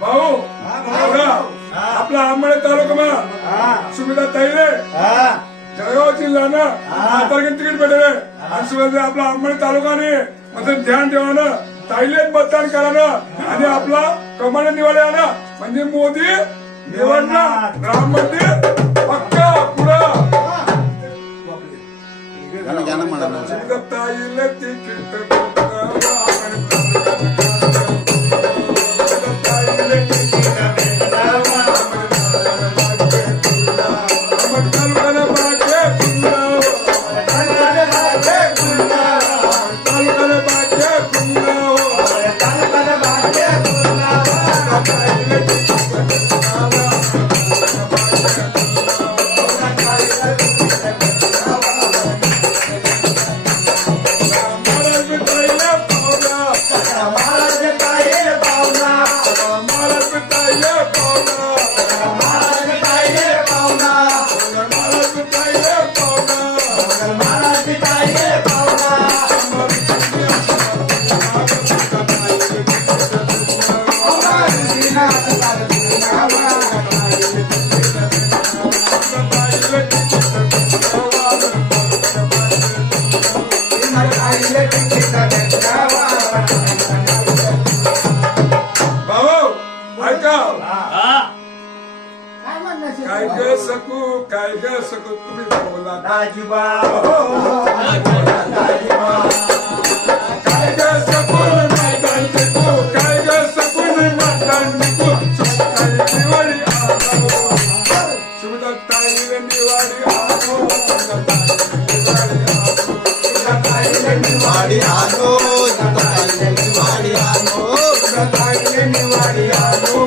भाऊ आपला आंबळे तालुका सुविधा ताईले. जळगाव जिल्हा ना तिकीट भेटले. आणि सुविधा आपला आंबळे तालुकाने. म्हणजे ध्यान ठेवा ना ताईले मतदान करा ना आणि आपला कमांड निवडला ना म्हणजे मोदी निवडणार राम मंदिर ग सकू काय ग सकू तुम्ही बोला काय ग सकून मैदान टिकू काय ग मैदान टिकू सुखदाई दिवाळी आलो दिवाळी आलो दिवाळी आलो दिवाळी आलो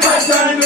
touchdown.